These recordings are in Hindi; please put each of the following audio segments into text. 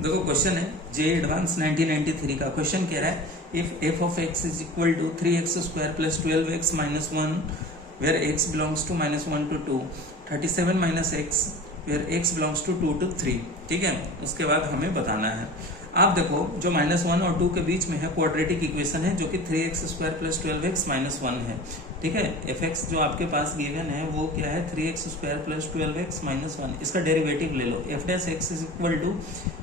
देखो क्वेश्चन है जे एडवांस 1993 का क्वेश्चन कह रहा है if f of x is equal to 3x square plus 12x minus 1 where x belongs to -1 to 2, 37 minus x where x belongs to 2 to 3। ठीक है, उसके बाद हमें बताना है। आप देखो जो -1 और 2 के बीच में है क्वाड्रेटिक इक्वेशन है जो कि 3x square plus 12x minus 1 है। ठीक है, एफ एक्स जो आपके पास गिवन है वो क्या है 3x square plus 12x minus 1। इसका डेरिवेटिव ले लो, f dash x is equal to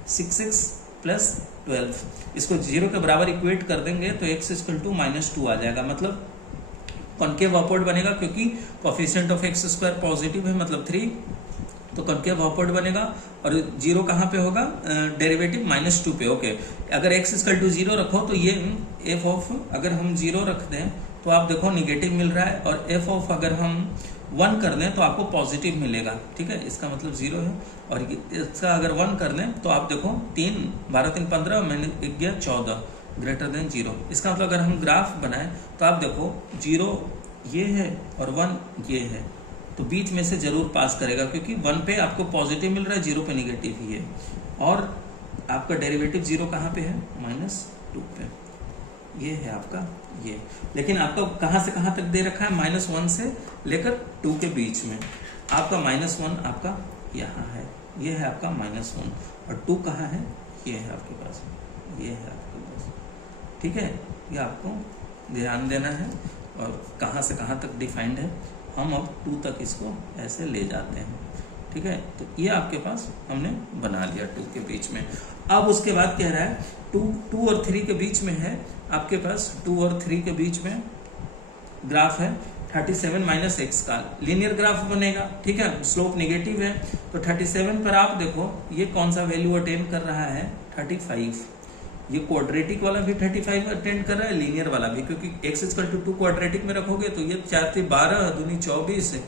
6x plus 12। इसको 0 के बराबर इक्वेट कर देंगे तो x इक्वल टू -2 आ जाएगा, मतलब कॉन्केव अपवर्ड बनेगा क्योंकि coefficient of x square positive है मतलब 3, तो कॉन्केव अपवर्ड बनेगा। और 0 कहाँ पे होगा, डेरिवेटिव -2 पे। ओके, अगर x इक्वल टू 0 रखो तो ये f ऑफ अगर हम 0 रख दें तो आप देखो निगेटिव मिल रहा है, और f ऑफ अगर हम 1 कर दें तो आपको पॉजिटिव मिलेगा। ठीक है, इसका मतलब 0 है। और इसका अगर 1 कर दें तो आप देखो 3 12 3 15 मैंने 1 14 ग्रेटर देन 0। इसका मतलब अगर हम ग्राफ बनाएं तो आप देखो 0 ये है और 1 ये है, तो बीच में से जरूर पास करेगा क्योंकि 1 पे आपको पॉजिटिव मिल रहा है, 0 पे निगेटिव ही है। और आपका डेरिवेटिव 0 कहाँ पे है, -2 पे। ये है आपका ये, लेकिन आपका कहाँ से कहाँ तक दे रखा है, -1 से लेकर 2 के बीच में। आपका -1 आपका यहाँ है, ये है आपका -1, और 2 कहाँ है, ये है आपके पास, ये है आपके पास। ठीक है, ये आपको ध्यान देना है। और कहाँ से कहाँ तक डिफाइंड है, हम अब 2 तक इसको ऐसे ले जाते हैं। ठीक है, तो ये आपके पास हमने बना लिया 2 के बीच में। अब उसके बाद कह रहा है 2 और 3 के बीच में है आपके पास, 2 और 3 के बीच में ग्राफ है 37 माइनस एक्स का लीनियर ग्राफ बनेगा। ठीक है, स्लोप नेगेटिव है, तो 37 पर आप देखो ये कौन सा वैल्यू अटेन कर रहा है, 35। ये क्वाड्रेटिक वाला भी 35 अटेंड कर रहा है, लीनियर वाला भी, क्योंकि x इक्वल टू 2 क्वाड्रेटिक में रखोगे तो ये 4 से 12 दूनी 24 है,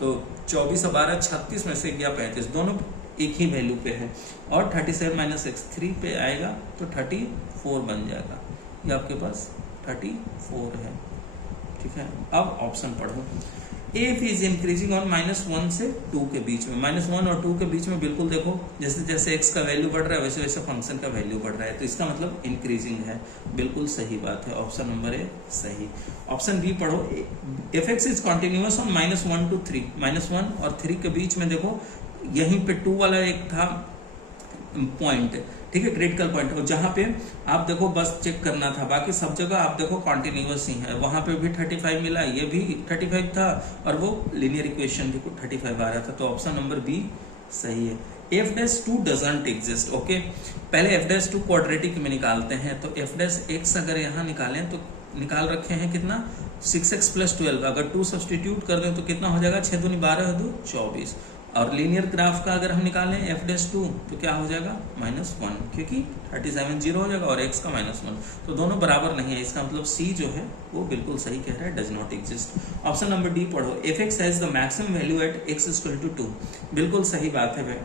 तो 24 और 12 36 में से गया 35, दोनों एक ही वैल्यू पे है। और 37 माइनस एक्स 3 पे आएगा तो 34 बन जाएगा, ये आपके पास 34 है। ठीक है, अब ऑप्शन पढ़ो। एफ इज इंक्रीजिंग ऑन -1 से 2 के बीच में। -1 और 2 के बीच में बिल्कुल देखो जैसे जैसे एक्स का वैल्यू बढ़ रहा है वैसे वैसे फंक्शन का वैल्यू बढ़ रहा है, तो इसका मतलब इंक्रीजिंग है। बिल्कुल सही बात है, ऑप्शन नंबर ए सही। ऑप्शन बी पढ़ो, f x is continuous on -1 to 3। -1 और 3 के बीच में देखो यहीं पे 2 वाला एक था पॉइंट, ठीक है, क्रिटिकल पॉइंट, और जहां पे आप देखो बस चेक करना था, बाकी सब जगह आप देखो कॉन्टिन्यूअस ही है। वहां पे भी 35 मिला, ये भी 35 था, और वो लीनियर इक्वेशन भी 35 आ रहा था, तो ऑप्शन नंबर बी सही है। F dash 2 doesn't exist. Okay, पहले एफ डैश 2 क्वाड्रेटिक में निकालते हैं, तो एफ डैश एक्स अगर यहाँ निकालें तो निकाल रखे हैं कितना, 6x प्लस 12। अगर 2 सब्सटीट्यूट कर दें तो कितना हो जाएगा, 6 दूनी 12 2 24। और लीनियर ग्राफ का अगर हम निकालें एफ डैश 2 तो क्या हो जाएगा, -1, क्योंकि 37 0 हो जाएगा और x का -1, तो दोनों बराबर नहीं है। इसका मतलब सी जो है वो बिल्कुल सही कह रहा है, does not exist. Option number D पढ़ो, f x has the maximum value at x equal to 2। बिल्कुल सही बात है भाई,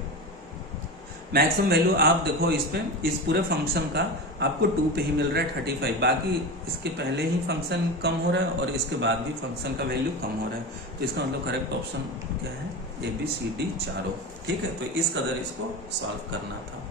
मैक्सिमम वैल्यू आप देखो इस पे, इस पूरे फंक्शन का आपको 2 पे ही मिल रहा है 35, बाकी इसके पहले ही फंक्शन कम हो रहा है और इसके बाद भी फंक्शन का वैल्यू कम हो रहा है, तो इसका मतलब करेक्ट ऑप्शन क्या है, ABCD चारों। ठीक है, तो इस कदर इसको सॉल्व करना था।